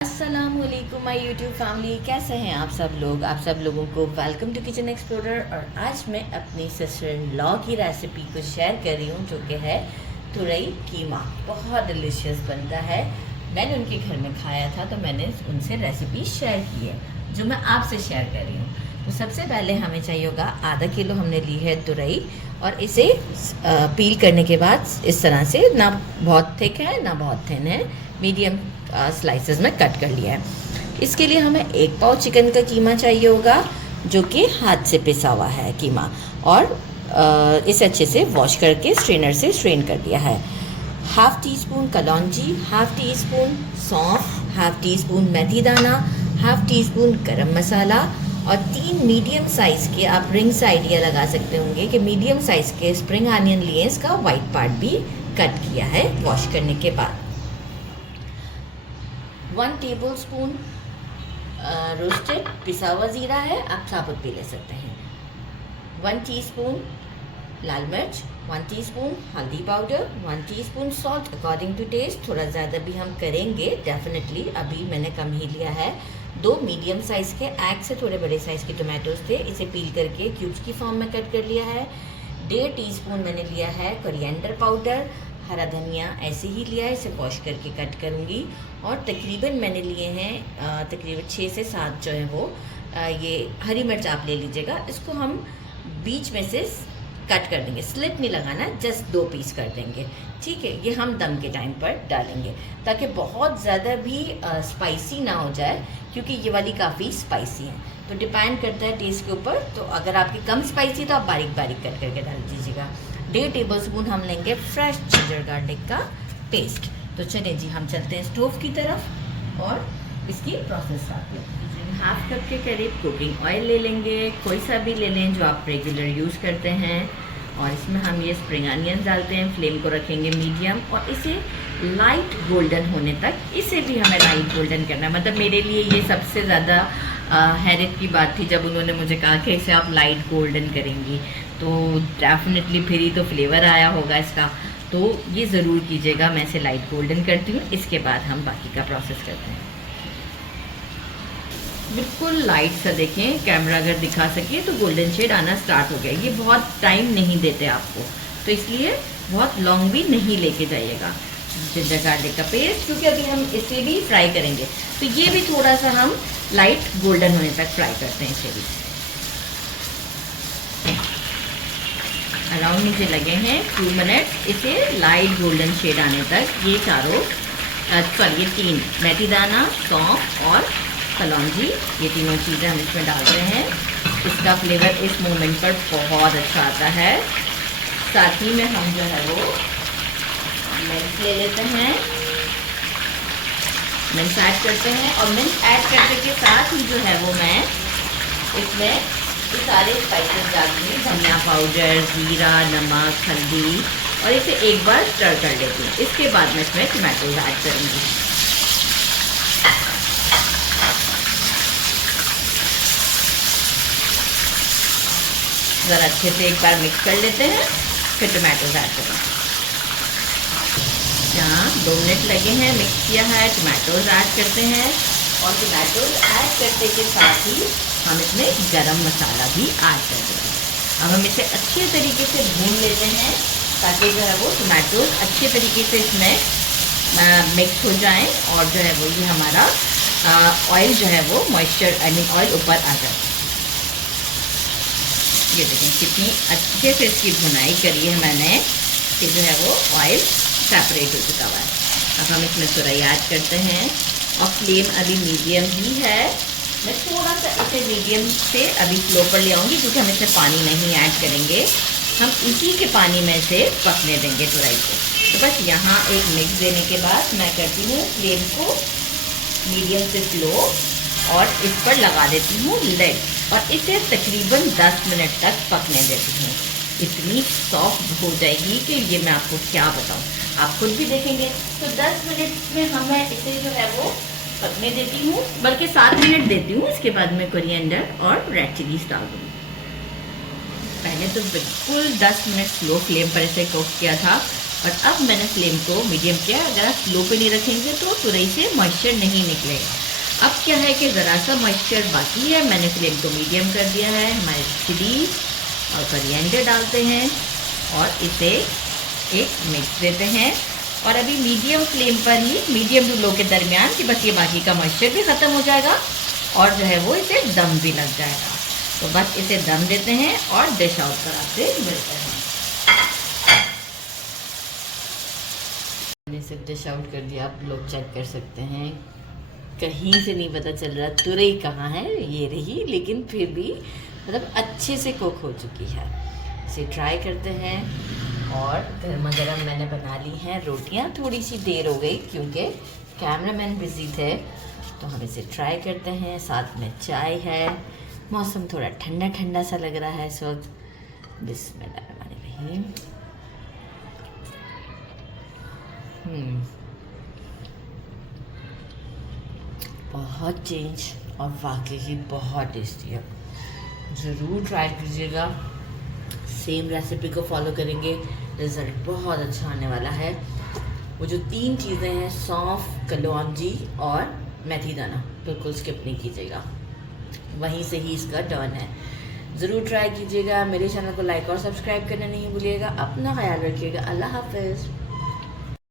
अस्सलामुअलैकुम my YouTube family, कैसे हैं आप सब लोग। आप सब लोगों को वेलकम टू किचन एक्सप्लोरर। और आज मैं अपनी सिस्टर इन लॉ की रेसिपी को शेयर कर रही हूँ, जो कि है तुरई कीमा। बहुत डिलीशियस बनता है। मैंने उनके घर में खाया था तो मैंने उनसे रेसिपी शेयर की है, जो मैं आपसे शेयर कर रही हूँ। तो सबसे पहले हमें चाहिए होगा आधा किलो हमने ली है तुरई, और इसे पील करने के बाद इस तरह से, ना बहुत थिक है ना बहुत थिन है, मीडियम स्लाइसेस में कट कर लिया है। इसके लिए हमें 1 पाव चिकन का कीमा चाहिए होगा, जो कि हाथ से पिसा हुआ है कीमा, और इसे अच्छे से वॉश करके स्ट्रेनर से स्ट्रेन कर दिया है। हाफ टी स्पून कलौंजी, हाफ टी स्पून सौंफ, हाफ टी स्पून मेथी दाना, हाफ टी स्पून गरम मसाला, और 3 मीडियम साइज़ के, आप रिंग्स आइडिया लगा सकते होंगे कि मीडियम साइज़ के स्प्रिंग अनियन लिए, इसका वाइट पार्ट भी कट किया है वॉश करने के बाद। 1 टेबल स्पून रोस्टेड पिसा हुआ ज़ीरा है, आप साबुत भी ले सकते हैं। 1 टीस्पून लाल मिर्च, 1 टीस्पून हल्दी powder, 1 teaspoon salt according to taste. थोड़ा ज़्यादा भी हम करेंगे डेफिनेटली, अभी मैंने कम ही लिया है। 2 मीडियम साइज़ के, एक से थोड़े बड़े साइज़ के टोमेटोज थे, इसे पील करके क्यूब्स की फॉर्म में कट कर लिया है। 1.5 टीस्पून मैंने लिया है कोरिएंडर पाउडर, हरा धनिया ऐसे ही लिया है, इसे वॉश करके कट करूँगी। और तकरीबन मैंने लिए हैं तकरीबन 6 से 7 जो है वो ये हरी मिर्च आप ले लीजिएगा। इसको हम बीच में से कट कर देंगे, स्लिट नहीं लगाना, जस्ट 2 पीस कर देंगे, ठीक है। ये हम दम के टाइम पर डालेंगे, ताकि बहुत ज़्यादा भी स्पाइसी ना हो जाए, क्योंकि ये वाली काफ़ी स्पाइसी है। तो डिपेंड करता है टेस्ट के ऊपर। तो अगर आपकी कम स्पाइसी तो आप बारीक बारीक कट करके डाल दीजिएगा। 1.5 टेबल स्पून हम लेंगे फ्रेश जिंजर गार्लिक का पेस्ट। तो चलिए जी, हम चलते हैं स्टोव की तरफ और इसकी प्रोसेस स्टार्ट करते हैं। हाफ कप के करीब कुकिंग ऑयल ले लेंगे, कोई सा भी ले लें जो आप रेगुलर यूज़ करते हैं। और इसमें हम ये स्प्रिंग अनियन डालते हैं, फ्लेम को रखेंगे मीडियम, और इसे लाइट गोल्डन होने तक, इसे भी हमें लाइट गोल्डन करना है। मतलब मेरे लिए ये सबसे ज़्यादा हैरत की बात थी जब उन्होंने मुझे कहा कि इसे आप लाइट गोल्डन करेंगी, तो डेफिनेटली फिर ही तो फ्लेवर आया होगा इसका। तो ये ज़रूर कीजिएगा, मैं इसे लाइट गोल्डन करती हूँ। इसके बाद हम बाकी का प्रोसेस करते हैं। बिल्कुल लाइट सा देखें, कैमरा अगर दिखा सके तो गोल्डन शेड आना स्टार्ट हो गया। ये बहुत टाइम नहीं देते आपको, तो इसलिए बहुत लॉन्ग भी नहीं लेके जाइएगा। जिंजर गार्लिक का पेस्ट, क्योंकि अभी हम इसे भी फ्राई करेंगे, तो ये भी थोड़ा सा हम लाइट गोल्डन होने तक फ्राई करते हैं इसे भी। अराउंड मुझे लगे हैं 2 मिनट इसे लाइट गोल्डन शेड आने तक। ये चारों ये 3 मेथी दाना, सौंफ और कलौंजी, ये तीनों चीज़ें हम इसमें डाल रहे हैं। इसका फ्लेवर इस मोमेंट पर बहुत अच्छा आता है। साथ ही में हम जो है वो मिर्च ले लेते हैं, मिर्च ऐड करते हैं, और मिर्च ऐड करने के साथ ही जो है वो मैं इसमें ये सारे स्पाइसेस डालूंगी, धनिया पाउडर, ज़ीरा, नमक, हल्दी, और इसे एक बार स्टर कर लेती हूँ। इसके बाद मैं इसमें टमाटोज ऐड करूँगी। ज़रा अच्छे से एक बार मिक्स कर लेते हैं, फिर टमाटोज ऐड करेंगे। यहाँ 2 मिनट लगे हैं, मिक्स किया है, टमाटोज ऐड करते हैं, और टमाटोज ऐड करने के साथ ही हम इसमें गरम मसाला भी ऐड कर देंगे। अब हम इसे अच्छे तरीके से भून लेते हैं, ताकि जो है वो टमाटोज अच्छे तरीके से इसमें मिक्स हो जाएं, और जो है वो ये हमारा ऑयल जो है वो मॉइस्चर, आई मीन ऑयल ऊपर आ जाए। ये देखें कितनी अच्छे से इसकी भुनाई करी है मैंने, कि जो है वो ऑयल सेपरेट हो चुका हुआ है। अब हम इसमें तुरई ऐड करते हैं, और फ्लेम अभी मीडियम ही है। मैं थोड़ा सा इसे मीडियम से अभी स्लो पर ले आऊँगी, क्योंकि हम इसमें पानी नहीं ऐड करेंगे, हम इसी के पानी में से पकने देंगे तुरई को। तो बस यहाँ एक मिक्स देने के बाद मैं करती हूँ फ्लेम को मीडियम से स्लो, और इस पर लगा देती हूँ लिड, और इसे तकरीबन 10 मिनट तक पकने देती हूँ। इतनी सॉफ्ट हो जाएगी कि ये मैं आपको क्या बताऊँ, आप खुद भी देखेंगे। तो 10 मिनट में हमें इसे जो है वो पकने देती हूँ, बल्कि 7 मिनट देती हूँ। इसके बाद मैं कोरिएंडर और रेड चिलीज डाल दूँगी। पहले तो बिल्कुल 10 मिनट स्लो फ्लेम पर इसे कुक किया था, और अब मैंने फ्लेम को मीडियम किया। अगर आप स्लो पे नहीं रखेंगे तो तुरई से मॉइस्चर नहीं निकलेगा। अब क्या है कि ज़रा सा मॉइस्चर बाकी है, मैंने फ्लेम को मीडियम कर दिया है। हमारे चिलीज और कोरिएंडर डालते हैं और इसे एक मिक्स देते हैं। और अभी मीडियम फ्लेम पर ही, मीडियम टू लो के दरमियान, कि बस ये बाकी का मॉइस्चर भी ख़त्म हो जाएगा और जो है वो इसे दम भी लग जाएगा। तो बस इसे दम देते हैं और डिश आउट कर आपसे मिलते हैं। मैंने इसे डिश आउट कर दिया, आप लोग चेक कर सकते हैं। कहीं से नहीं पता चल रहा तुरई कहाँ है, ये रही, लेकिन फिर भी मतलब अच्छे से कुक हो चुकी है। इसे ट्राई करते हैं। और गर्मा गर्म मैंने बना ली हैं रोटियां। थोड़ी सी देर हो गई क्योंकि कैमरामैन बिजी थे, तो हम इसे ट्राई करते हैं। साथ में चाय है, मौसम थोड़ा ठंडा ठंडा सा लग रहा है इस वक्त। बिस्मिल्लाहिर्रहमानिर्रहीम। बहुत चेंज और वाकई बहुत टेस्टी है। ज़रूर ट्राई कीजिएगा। सेम रेसिपी को फॉलो करेंगे, रिज़ल्ट बहुत अच्छा आने वाला है। वो जो 3 चीज़ें हैं, सौंफ, कलौंजी और मेथी दाना, बिल्कुल स्किप नहीं कीजिएगा, वहीं से ही इसका टर्न है। ज़रूर ट्राई कीजिएगा। मेरे चैनल को लाइक और सब्सक्राइब करना नहीं भूलिएगा। अपना ख्याल रखिएगा। अल्लाह हाफ़िज़।